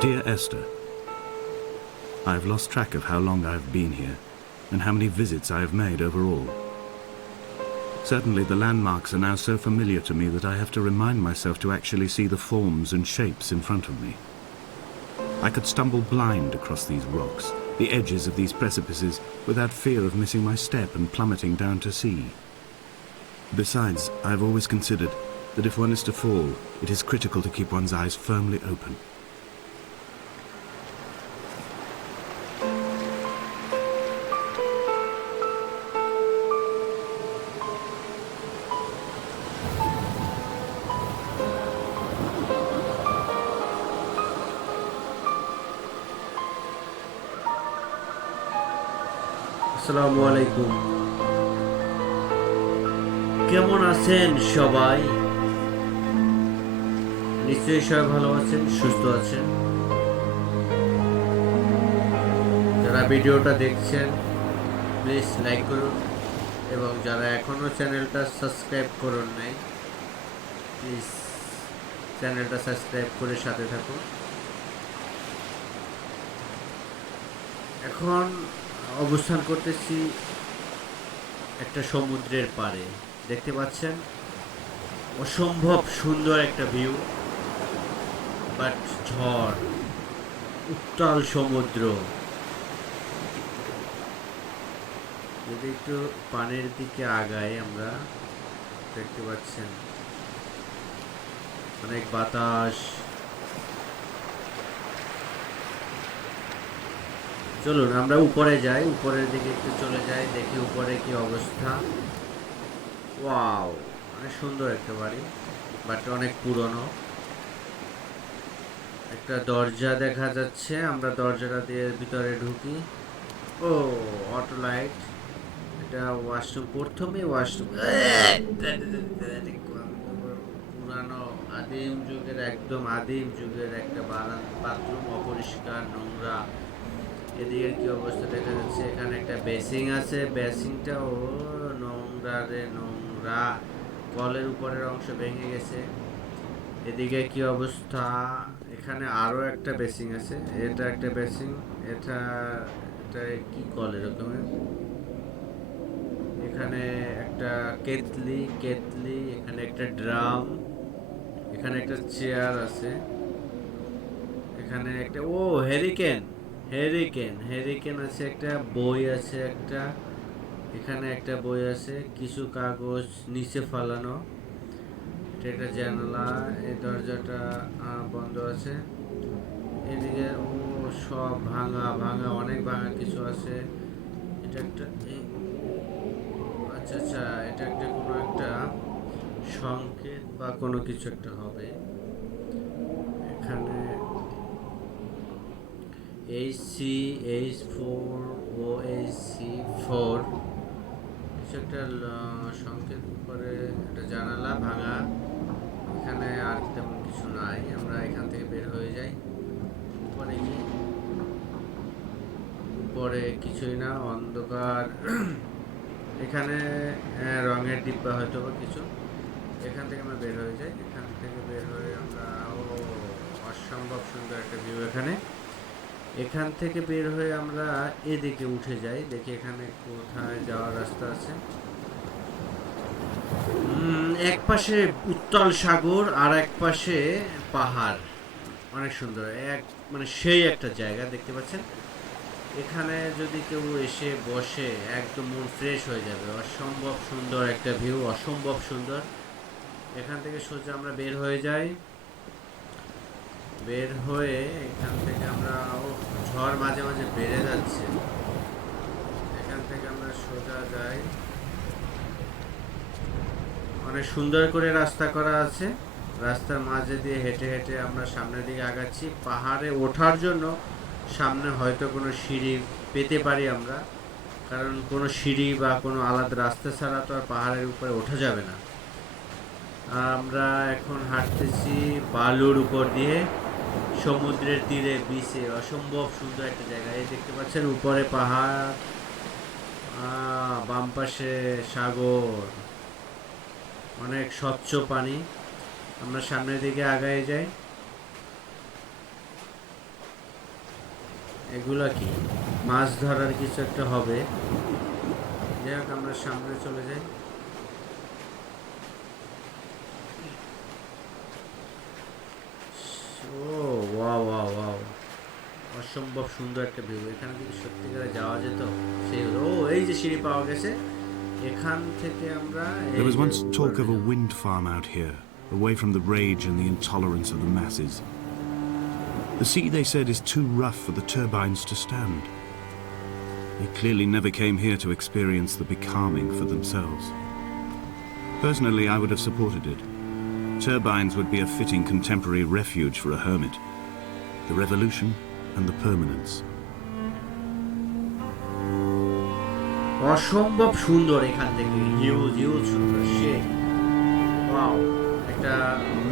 Dear Esther, I have lost track of how long I have been here and how many visits I have made overall. Certainly the landmarks are now so familiar to me that I have to remind myself to actually see the forms and shapes in front of me. I could stumble blind across these rocks, the edges of these precipices, without fear of missing my step and plummeting down to sea. Besides, I have always considered that if one is to fall, it is critical to keep one's eyes firmly open. আসসালামু আলাইকুম। কেমন আছেন সবাই? নিশ্চয়ই সবাই ভালো আছেন, সুস্থ আছেন। যারা ভিডিওটা দেখছেন প্লিজ লাইক করুন, এবং যারা এখনো চ্যানেলটা সাবস্ক্রাইব করুন নাই প্লিজ চ্যানেলটা সাবস্ক্রাইব করে সাথে থাকুন। এখন অবস্থান করতেছি একটা সমুদ্রের পাড়ে। দেখতে পাচ্ছেন অসম্ভব সুন্দর একটা ভিউ, বাট ঝড়, উত্তাল সমুদ্র। যদি একটু পানির দিকে আগাই আমরা, দেখতে পাচ্ছেন অনেক বাতাস। চলুন আমরা উপরে যাই, উপরের দিকে একটু চলে যাই, দেখি উপরে কি অবস্থা। ওয়াও, অনেক সুন্দর একটা বাড়ি, বাট অনেক পুরনো। একটা দরজা দেখা যাচ্ছে, আমরা দরজাটা দিয়ে ভিতরে ঢুকি। ও, অটো লাইট, এটা ওয়াশরুম, প্রথমে ওয়াশরুম। পুরানো আদিম যুগের, একদম আদিম যুগের একটা বাথরুম, অপরিষ্কার, নোংরা। এদিকে কি অবস্থা দেখা যাচ্ছে, এখানে একটা বেসিং আছে, বেসিংটা ও নোংরা রে নোংরা, কলের উপরের অংশ ভেঙে গেছে। এদিকে কি অবস্থা, এখানে আরো একটা বেসিং আছে, এটা একটা বেসিং, এটা এটা কি কল এরকমের। এখানে একটা কেতলি, এখানে একটা ড্রাম, এখানে একটা চেয়ার আছে, এখানে একটা হেরিকেন আছে, একটা বই আছে, একটা এখানে একটা বই আছে, কিছু কাগজ নিচে ফালানো। এটা একটা জানালা, এই দরজাটা বন্ধ আছে। এদিকে সব ভাঙা, অনেক ভাঙা কিছু আছে। এটা একটা আচ্ছা, এটা একটা কোনো একটা সংকেত বা কোনো কিছু একটা হবে। এখানে HCH4OHC4 কিছু একটা সংকেত করে। একটা জানালা ভাঙা, এখানে আর তেমন কিছু নাই। আমরা এখান থেকে বের হয়ে যাই। উপরে কি, উপরে কিছুই না, অন্ধকার। এখানে রঙের ডিব্বা হয়তো বা কিছু। এখান থেকে আমরা বের হয়ে যাই, এখান থেকে বের হয়ে আমরা অসম্ভব সুন্দর একটা ভিউ এখানে। এখান থেকে বের হয়ে আমরা এদিকে উঠে যাই, দেখি এখানে কোথায় যাওয়ার রাস্তা আছে। এক পাশে উত্তাল সাগর আর এক পাশে পাহাড়, অনেক সুন্দর, মানে সেই একটা জায়গা দেখতে পাচ্ছেন। এখানে যদি কেউ এসে বসে একদম মন ফ্রেশ হয়ে যাবে। অসম্ভব সুন্দর একটা ভিউ, অসম্ভব সুন্দর। এখান থেকে সোজা আমরা বের হয়ে যাই, বের হয়ে এখান থেকে আমরা ঝড় মাঝে মাঝে বেড়ে যাচ্ছে, এখান থেকে আমরা সোজা যাই। অনেক সুন্দর করে রাস্তা করা আছে, রাস্তার মাঝে দিয়ে হেঁটে হেঁটে আমরা সামনের দিকে আগাচ্ছি। পাহাড়ে ওঠার জন্য সামনে হয়তো কোনো সিঁড়ি পেতে পারি আমরা, কারণ কোনো সিঁড়ি বা কোনো আলাদা রাস্তা ছাড়া তো আর পাহাড়ের উপরে ওঠা যাবে না। আমরা এখন হাঁটতেছি বালুর উপর দিয়ে, সমুদ্রের তীরে, বিচে। অসম্ভব সুন্দর একটা জায়গা। এই দেখতে পাচ্ছেন উপরে পাহাড়, বাম পাশে সাগর, অনেক স্বচ্ছ পানি। আমরা সামনের দিকে আগায় যাই। এগুলা কি মাছ ধরার কিছু একটা হবে। যাই হোক আমরা সামনে চলে যাই। ও ওয়াও ওয়াও ওয়াও, অসম্ভব সুন্দর একটা ভিউ। এখানে যদি সত্যিকারে যাওয়া যেত সেই হলো। ও এই যে সিঁড়ি পাওয়া গেছে, এখান থেকে আমরা There এই was যে once talk উপরে of a যাব। wind farm out here, away from the rage and the intolerance of the masses. The sea, they said, is too rough for the turbines to stand. They clearly never came here to experience the becalming for themselves. Personally, I would have supported it. Turbines would be a fitting contemporary refuge for a hermit. The revolution and the permanence. অসম্ভব সুন্দর এখান থেকে, huge huge সুন্দর সে। Wow, একটা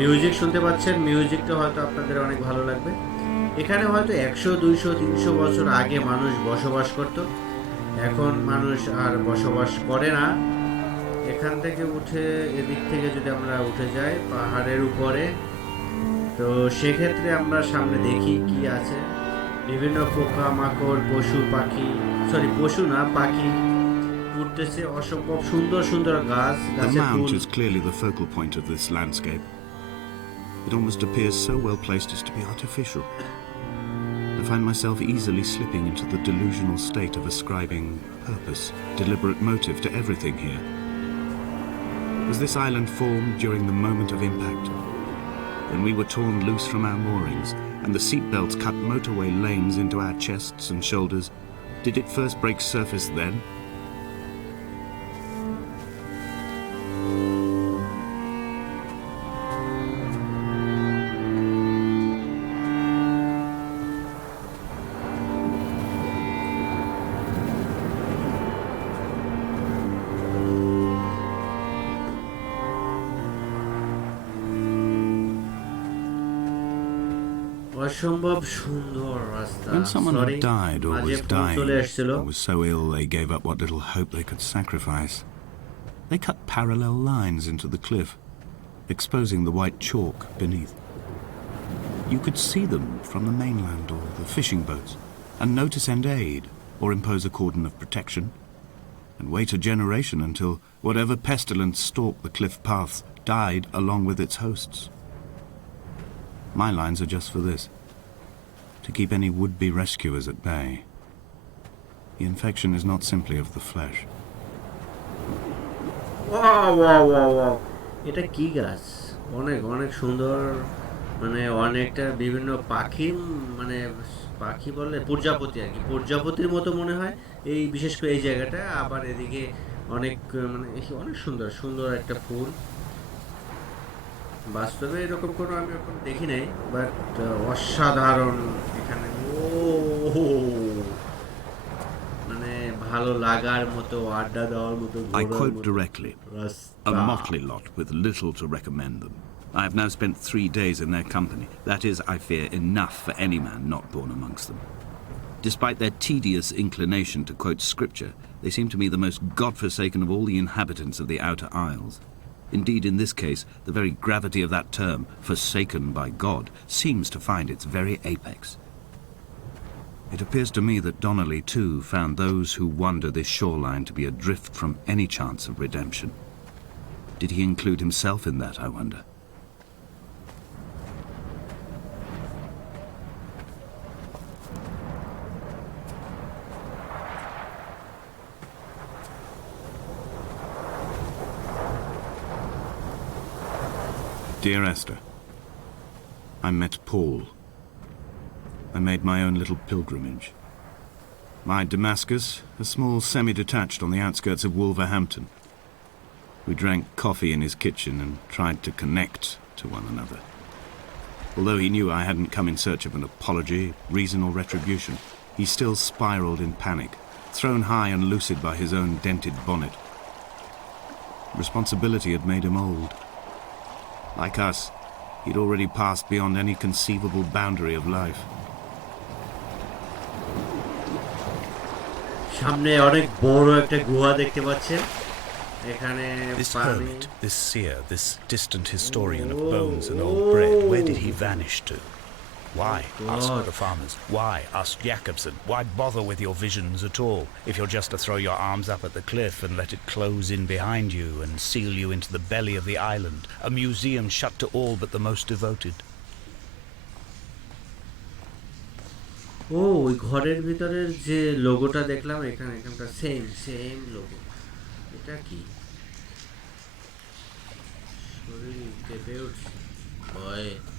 music শুনতে পাচ্ছেন, মিউজিকটা হয়তো আপনাদের অনেক ভালো লাগবে। এখানে হয়তো 100 200 300 বছর আগে মানুষ বসবাস করত, এখন মানুষ আর বসবাস করে না। এখান থেকে উঠে এদিক থেকে যদি আমরা উঠে যাই পাহাড়ের উপরে, তো সেক্ষেত্রে আমরা সামনে দেখি কি আছে। বিভিন্ন পোকা মাকড়, পশু পাখি, সরি পশু না পাখি উঠতেছে। অসম্ভব সুন্দর সুন্দর গাছ, The গাছের mount full. is clearly the focal point of this landscape. It almost appears so well placed as to be artificial. I find myself easily slipping into the delusional state of ascribing purpose, deliberate motive to everything here. Was this island formed during the moment of impact? When we were torn loose from our moorings and the seatbelts cut motorway lanes into our chests and shoulders, did it first break surface then? অসম্ভব সুন্দর রাস্তা। When someone sorry, had died or মাঝে was phone চলে dying এসেছিল। or was so ill they gave up what little hope they could sacrifice, they cut parallel lines into the cliff, exposing the white chalk beneath. You could see them from the mainland or the fishing boats and know to send aid or impose a cordon of protection and wait a generation until whatever pestilence stalked the cliff paths died along with its hosts. My lines are just for this, to keep any would-be rescuers at bay. The infection is not simply of the flesh. Wow wow wow wow, এটা কি গাছ? অনেক অনেক সুন্দর, মানে অনেকটা বিভিন্ন পাখি, মানে পাখি বলে প্রজাপতি আর কি, প্রজাপতির মতো মনে হয় এই বিশেষ করে এই জায়গাটা। আবার এদিকে অনেক মানে অনেক সুন্দর সুন্দর একটা ফুল। বাস্তবে এরকম কোনো আমি এখন দেখি নাই, বাট অসাধারণ এখানে। ও মানে ভালো লাগার মতো, আড্ডা দেওয়ার মতো, I ঘোরার quote মতো directly, রাস্তা। a motley lot with little to recommend them. I have now spent 3 days in their company. That is, I fear, enough for any man not born amongst them. Despite their tedious inclination to quote scripture, they seem to me the most godforsaken of all the inhabitants of the outer isles. Indeed, in this case, the very gravity of that term, forsaken by God, seems to find its very apex. It appears to me that Donnelly, too, found those who wander this shoreline to be adrift from any chance of redemption. Did he include himself in that, I wonder? Dear Esther, I met Paul. I made my own little pilgrimage. My Damascus, a small semi-detached on the outskirts of Wolverhampton. We drank coffee in his kitchen and tried to connect to one another. Although he knew I hadn't come in search of an apology, reason or retribution, he still spiraled in panic, thrown high and lucid by his own dented bonnet. Responsibility had made him old. Like us, he'd already passed beyond any conceivable boundary of life. সামনে অনেক বড় একটা গুহা দেখতে পাচ্ছেন। এখানে This পানি। hermit, this seer, this distant historian of bones and old bread, where did he vanish to? Why? Asked God. the farmers. Why? Asked Jakobsen. Why bother with your visions at all if you're just to throw your arms up at the cliff and let it close in behind you and seal you into the belly of the island, a museum shut to all but the most devoted? ও ওই ঘরের ভিতরের যে লোগোটা দেখলাম এখানটা same logo. এটা কি? শরীর কেঁপে উঠছে ভয়ে।